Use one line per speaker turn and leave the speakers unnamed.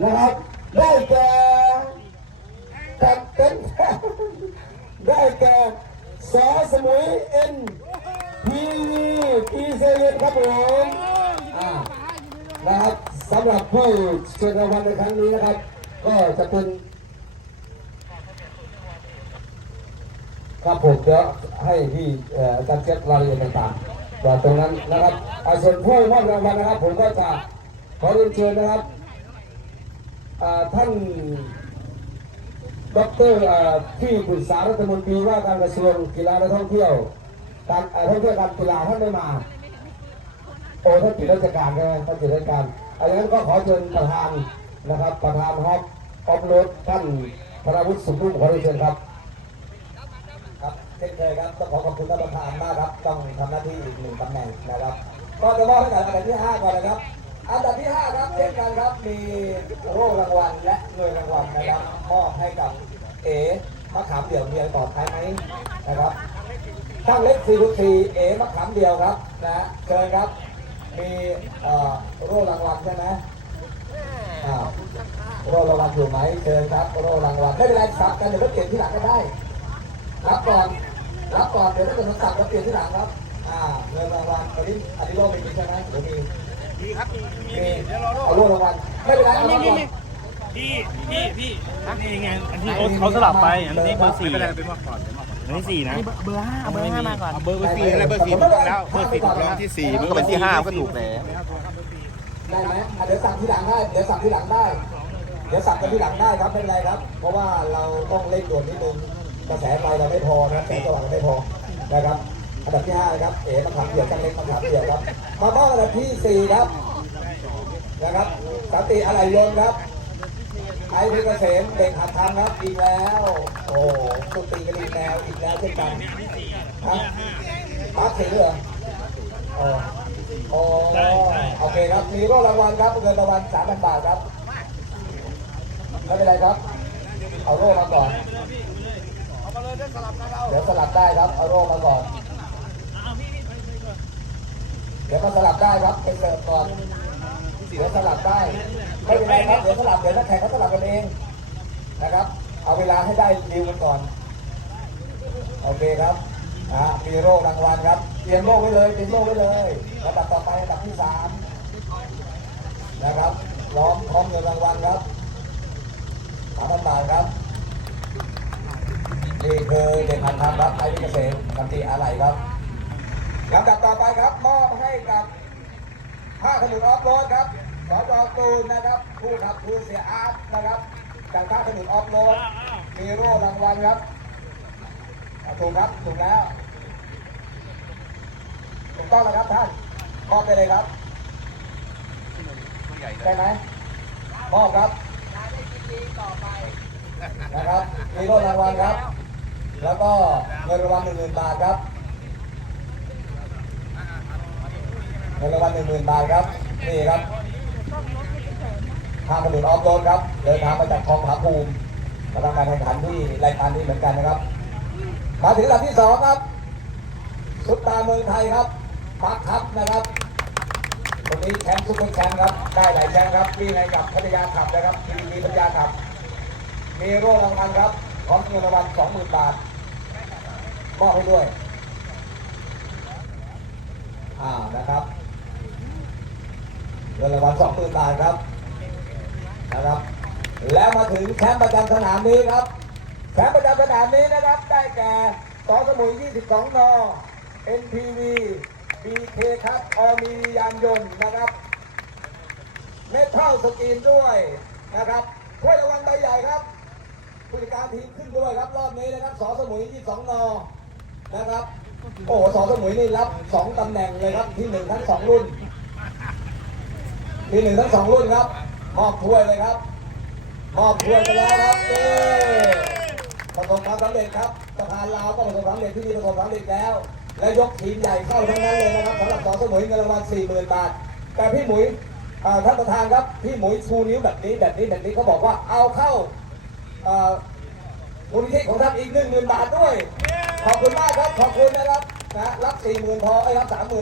นะครับได้แก่กับเป็นได้แก่สอสมุยเอ็นพีวีปีเซเวนครับผมนะครับสำหรับผู้เชิญรางวัลในครั้งนี้นะครับ ก็จะเป็นครับผมเดี๋ยวให้พี่เอ่ออารเช็ครายละเอียดต่างๆว่าตรงนั้นนะครับอาส่วนผู้มอบรางวัลนะครับ ผมก็จะขอเรียนเชิญนะครับ ท่านดรที่ปรึกษารัฐมนตรีว่าการกระทรวงกีฬาและท่องเที่ยวการท่องเที่ยวการกีฬาท่านไม่มาโอ้ท่านติดราชการใช่ไหมท่านติดราชการอันนั้นก็ขอเชิญประธานนะครับ ประธานฮอปออฟโรดท่านธนวุฒิสุขรุ่งขอเรียนเชิญครับ
ครับเช่นเคยครับต้องขอขอบคุณท่านประธานมากครับต้องทำหน้าที่อีกหนึ่งตำแหน่งนะครับ ก็จะมอบให้กับอันดับที่5ก่อนนะครับ อันดับที่ 5 ครับเช่นกันครับมีโล่รางวัลและเงินรางวัลนะครับมอบให้กับเอ๋มะขามเดี่ยวมีอะไรตอท้ายไหมนะครับช่างเล็ก4 4เอ๋มะขามเดี่ยวครับนะเชิญครับมีโล่รางวัลใช่ไหมโล่รางวัลอยู่ไหมเชิญครับโล่รางวัลไม่เป็นไรสับกันเดี๋ยวเปลี่ยนที่หลังก็ได้รับก่อนรับก่อนเดี๋ยวถ้าเกิดมันตัดก็เปลี่ยนที่หลังครับอ่าเงินรางวัลตอนนี้อันนี้โลกไม่มีใช่ไหมหรือมี
ดีครับมีมี
มี
เดี๋ยวรอรอ
เอาโลกรางวัลไม่เป็นไรเอา
นี่
ราง
นี่
วัล
นี่พี่พี่พี่นี่ไงอันที่เขาสลับไปอันนี้เบอร์สี่
ไม่เป็นไร
เป็นมากก่อนอันนี้สี่นะ
เบอร์ห้าเบอร์ห้ามาก่อน
เบอร์เบอร์สี่
อะไร
แล้ว
เบอร์สี่ถูกแล้
ว
เบอร์สี่ถูกแล้
ว
ที่สี่มันก็เป็นที่ห้ามันก็ถูกแล้ว
ได้ไหมอะเดี๋ยวสั่งที่หลังได้ เดี๋ยวสั่งที่หลังได้ เดี๋ยวสั่งกันที่หลังได้ครับไม่เป็นไรครับ เพราะว่าเราต้องเล่นด่วนนิดนึงกระแสไฟเราไม่พอนะแสงสว่างเราไม่พอนะครับ อันดับที่ห้าครับเอ๋มาขามเดี่ยวจังเล็กมาขามเดี่ยวครับ มาบ้างอันดับที่สี่ครับ นะครับสติอะไรยนครับไอ้พิเกษมเด็กหัดทำครับอีกแล้ว โอ้สุตีกันอีกแล้วอีกแล้วเช่นกันครับปั๊บถึงเหรออ๋ออ๋อโอเคครับ มีรางรางวัลครับเงินรางวัลสามพันบาทครับไม่เป็นไรครับ เอาโล่มาก่อน เดี๋ยวสลับได้ครับ เอาโล่มาก่อน ดี๋ยวมาสลับได้ครับไปเสิร์ฟก่อนเดี๋ยวสลับได้ไม่เป็นไรครับเดี๋ยวสลับเดี๋ยวนักแข่งเขาสลับกันเองนะครับ เอาเวลาให้ได้ดิวกันก่อนโอเคครับอ่ามีโล่รางวัลครับเตรียมโล่ไว้เลยเตรียมโล่ไว้เลยระดับต่อไประดับที่สามนะครับร้อมพร้อมเงินรางวัลครับสามพันบาทครับนี่คือเด็กพันธครับไอ้พิเกษกันตีอะไรครับลำดับต่อไปครับม กับผ้าขนุนออฟโรดครับสจตูนนะครับ ผู้ขับคือเสียอาร์ตนะครับ จากผ้าขนุนออฟโรดมีโล่รางวัลครับถูกครับถูกแล้วถูกต้องนะครับท่านมอบไปเลยครับใช่ไหมมอบครับนะครับมีโล่รางวัลครับ แล้วก็เงินรางวัลหนึ่งหมื่นบาทครับ เงินรางวัลหนึ่งหมื่นบาทครับนี่ครับทางถนนออฟโรดครับ เดินทางมาจากคลองผาภูมิมาทำการแข่งขันที่รายการนี้เหมือนกันนะครับ มาถึงลำที่สองครับซุปตาเมืองไทยครับปักครับนะครับคนนี้แชมป์ซุปเปอร์แชมป์ครับ ได้หลายแชมป์ครับวิ่งให้กับพัทยาขับนะครับทีวีพัทยาขับ มีโล่รางวัลครับพร้อมเงินรางวัลสองหมื่นบาทมอบให้ด้วย อ่านะครับ เงินรางวัลสองหมื่นบาทครับนะครับ แล้วมาถึงแชมป์ประจำสนามนี้ครับแชมป์ประจำสนามนี้นะครับ ได้แก่สอสมุย 22 น NPV BK ครับออมียานยนต์นะครับเมทัลสกรีนด้วยนะครับถ้วยรางวัลใบใหญ่ครับผู้จัดการทีมขึ้นด้วยครับรอบนี้นะครับสอสมุย 22 น นะครับ โอ้โหสอสมุยนี่รับสองตำแหน่งเลยครับที่หนึ่งทั้งสองรุ่น ที่หนึ่งทั้งสองรุ่นครับ มอบถ้วยเลยครับ มอบถ้วยไปแล้วครับเย้ประสบความสำเร็จครับสะพานลาวก็ประสบความสำเร็จที่นี่ประสบความสำเร็จแล้ว และยกทีมใหญ่เข้าทั้งนั้นเลยนะครับสำหรับสอสมุยเงินรางวัลสี่หมื่นบาท แต่พี่หมุยอ่าท่านประธานครับ พี่หมุยชูนิ้วแบบนี้แบบนี้แบบนี้เขาบอกว่าเอาเข้าอ่ามูลนิธิของท่านอีกหนึ่งหมื่นบาทด้วย ขอบคุณมากครับ ขอบคุณนะครับนะรับสี่หมื่นพอไอ้ยรับสามหมื่น